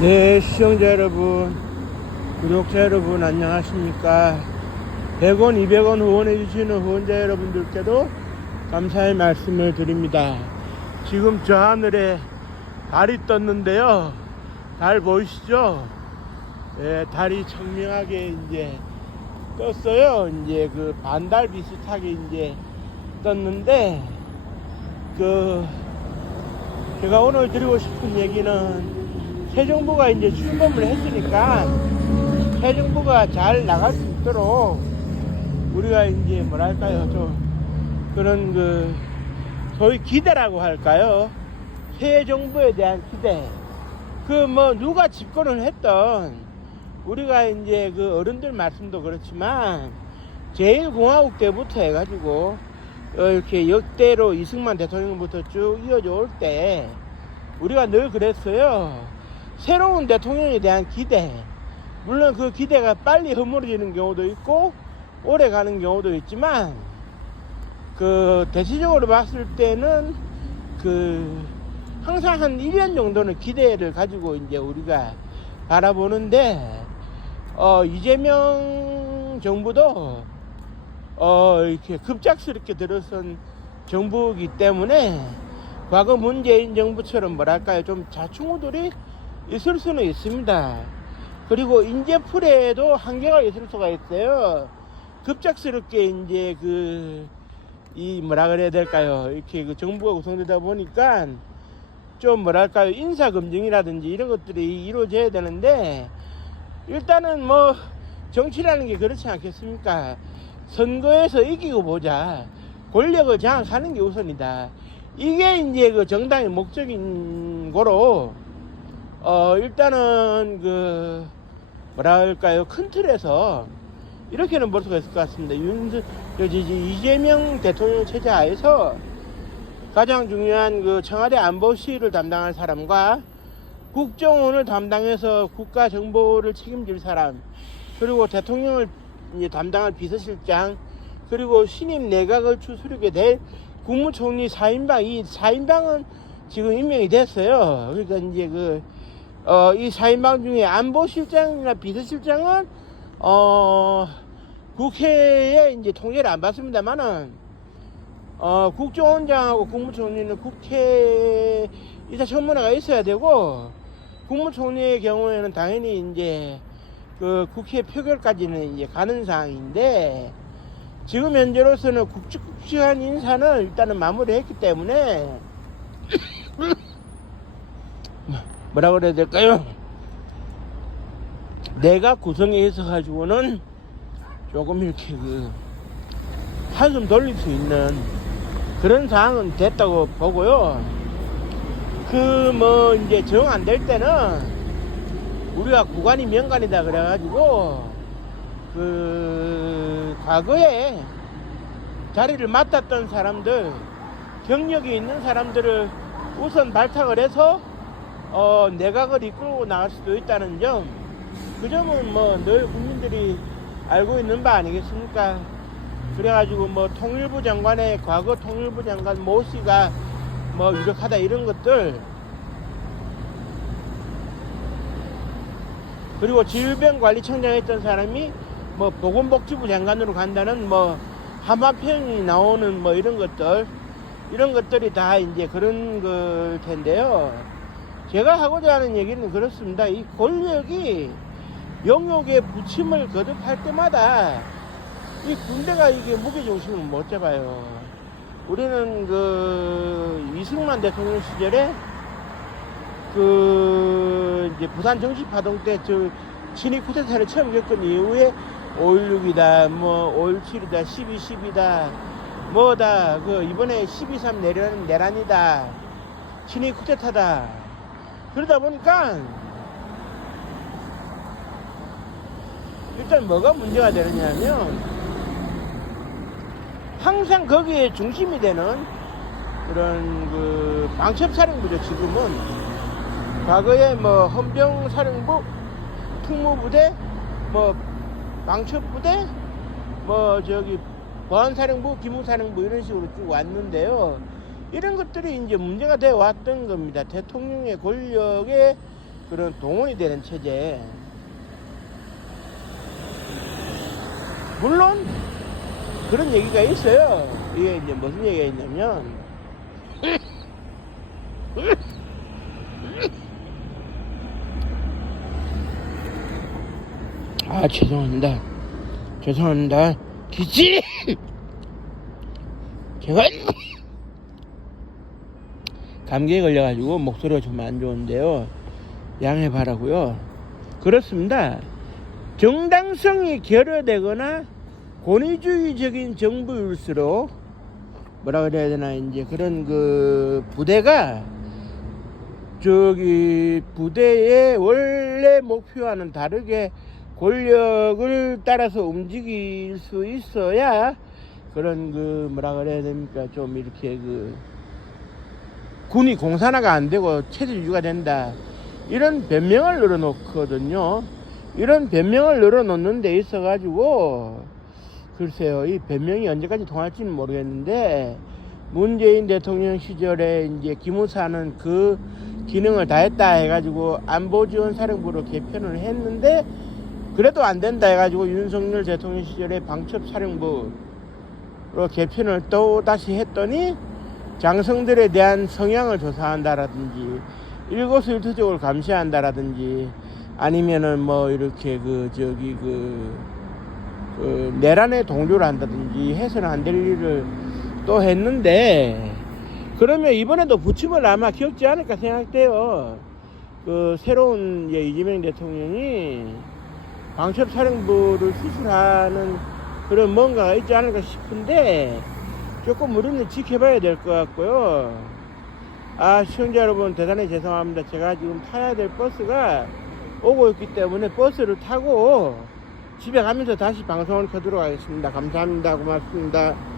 네, 시청자 여러분, 구독자 여러분, 안녕하십니까. 100원, 200원 후원해주시는 후원자 여러분들께도 감사의 말씀을 드립니다. 지금 저 하늘에 달이 떴는데요. 달 보이시죠? 예, 달이 청명하게 이제 떴어요. 이제 그 반달 비슷하게 이제 떴는데, 그, 제가 오늘 드리고 싶은 얘기는 새 정부가 이제 출범을 했으니까 새 정부가 잘 나갈 수 있도록 우리가 이제 뭐랄까요? 좀 그런 그 소위 기대라고 할까요? 새 정부에 대한 기대. 그 뭐 누가 집권을 했던 우리가 이제 그 어른들 말씀도 그렇지만 제1공화국 때부터 해가지고 어, 이렇게 역대로 이승만 대통령부터 쭉 이어져 올 때 우리가 늘 그랬어요. 새로운 대통령에 대한 기대. 물론 그 기대가 빨리 허물어지는 경우도 있고 오래 가는 경우도 있지만 그 대체적으로 봤을 때는 그 항상 한 1년 정도는 기대를 가지고 이제 우리가 바라보는데 어 이재명 정부도 어 이렇게 급작스럽게 들어선 정부이기 때문에 과거 문재인 정부처럼 뭐랄까요 좀 자충우들이 있을 수는 있습니다. 그리고 인재풀에도 한계가 있을 수가 있어요. 급작스럽게 이제 그, 이 뭐라 그래야 될까요? 이렇게 그 정부가 구성되다 보니까 좀 뭐랄까요? 인사검증이라든지 이런 것들이 이루어져야 되는데 일단은 뭐 정치라는 게 그렇지 않겠습니까? 선거에서 이기고 보자. 권력을 장악하는 게 우선이다. 이게 이제 그 정당의 목적인 거로 어 일단은 그 뭐라 할까요 큰 틀에서 이렇게는 볼 수가 있을 것 같습니다. 윤 이재명 대통령 체제 하에서 가장 중요한 그 청와대 안보실을 담당할 사람과 국정원을 담당해서 국가 정보를 책임질 사람 그리고 대통령을 담당할 비서실장 그리고 신임 내각을 추스르게 될 국무총리 4인방 이 4인방은 지금 임명이 됐어요. 그러니까 이제 그 어, 이 4인방 중에 안보실장이나 비서실장은, 어, 국회에 이제 통제를 안 받습니다만은, 어, 국정원장하고 국무총리는 국회 이사 청문회가 있어야 되고, 국무총리의 경우에는 당연히 이제 그 국회 표결까지는 이제 가는 상황인데, 지금 현재로서는 국직한 인사는 일단은 마무리했기 때문에, 뭐라 그래야 될까요? 내가 구성에 있어가지고는 조금 이렇게 그 한숨 돌릴 수 있는 그런 상황은 됐다고 보고요. 그 뭐 이제 정 안 될 때는 우리가 구간이 명간이다 그래가지고 그 과거에 자리를 맡았던 사람들 경력이 있는 사람들을 우선 발탁을 해서 어, 내각을 이끌고 나갈 수도 있다는 점, 그 점은 뭐 늘 국민들이 알고 있는 바 아니겠습니까? 그래가지고 뭐 통일부 장관의 과거 통일부 장관 모 씨가 뭐 유력하다 이런 것들, 그리고 질병관리청장 했던 사람이 뭐 보건복지부 장관으로 간다는 뭐 한마평이 나오는 뭐 이런 것들, 이런 것들이 다 이제 그런 걸 텐데요. 제가 하고자 하는 얘기는 그렇습니다. 이 권력이 영역에 부침을 거듭할 때마다 이 군대가 이게 무게중심을 못 잡아요. 우리는 그 이승만 대통령 시절에 그 이제 부산 정치파동 때저 친위 쿠데타를 처음 겪은 이후에 5.16이다, 뭐 5.17이다, 12.10이다, 뭐다, 그 이번에 12.3 내란, 내란이다, 친위 쿠데타다. 그러다 보니까 일단 뭐가 문제가 되느냐면 항상 거기에 중심이 되는 그런 그 방첩사령부죠 지금은. 과거에 뭐 헌병사령부 특무부대 뭐 방첩부대 뭐 저기 보안사령부 기무사령부 이런 식으로 쭉 왔는데요 이런 것들이 이제 문제가 되어 왔던 겁니다. 대통령의 권력에 그런 동원이 되는 체제. 물론 그런 얘기가 있어요. 이게 이제 무슨 얘기가 있냐면 아 죄송합니다. 죄송합니다. 기지 제가 감기에 걸려가지고 목소리가 좀 안 좋은데요. 양해 바라고요. 그렇습니다. 정당성이 결여되거나 권위주의적인 정부일수록 뭐라 그래야 되나 이제 그런 그 부대가 저기 부대의 원래 목표와는 다르게 권력을 따라서 움직일 수 있어야 그런 그 뭐라 그래야 됩니까 좀 이렇게 그 군이 공산화가 안 되고 체제 유지가 된다. 이런 변명을 늘어놓거든요. 이런 변명을 늘어놓는 데 있어 가지고 글쎄요 이 변명이 언제까지 통할지는 모르겠는데 문재인 대통령 시절에 이제 기무사는 그 기능을 다했다 해가지고 안보지원사령부로 개편을 했는데 그래도 안 된다 해가지고 윤석열 대통령 시절에 방첩사령부로 개편을 또 다시 했더니 장성들에 대한 성향을 조사한다라든지 일거수일투족을 감시한다라든지 아니면은 뭐 이렇게 그 저기 그, 그 내란에 동조를 한다든지 해서는 안 될 일을 또 했는데 그러면 이번에도 부침을 아마 겪지 않을까 생각돼요. 그 새로운 이제 이재명 대통령이 방첩 사령부를 수술하는 그런 뭔가가 있지 않을까 싶은데 조금 우리는 지켜봐야 될 것 같고요. 아 시청자 여러분 대단히 죄송합니다. 제가 지금 타야 될 버스가 오고 있기 때문에 버스를 타고 집에 가면서 다시 방송을 켜도록 하겠습니다. 감사합니다. 고맙습니다.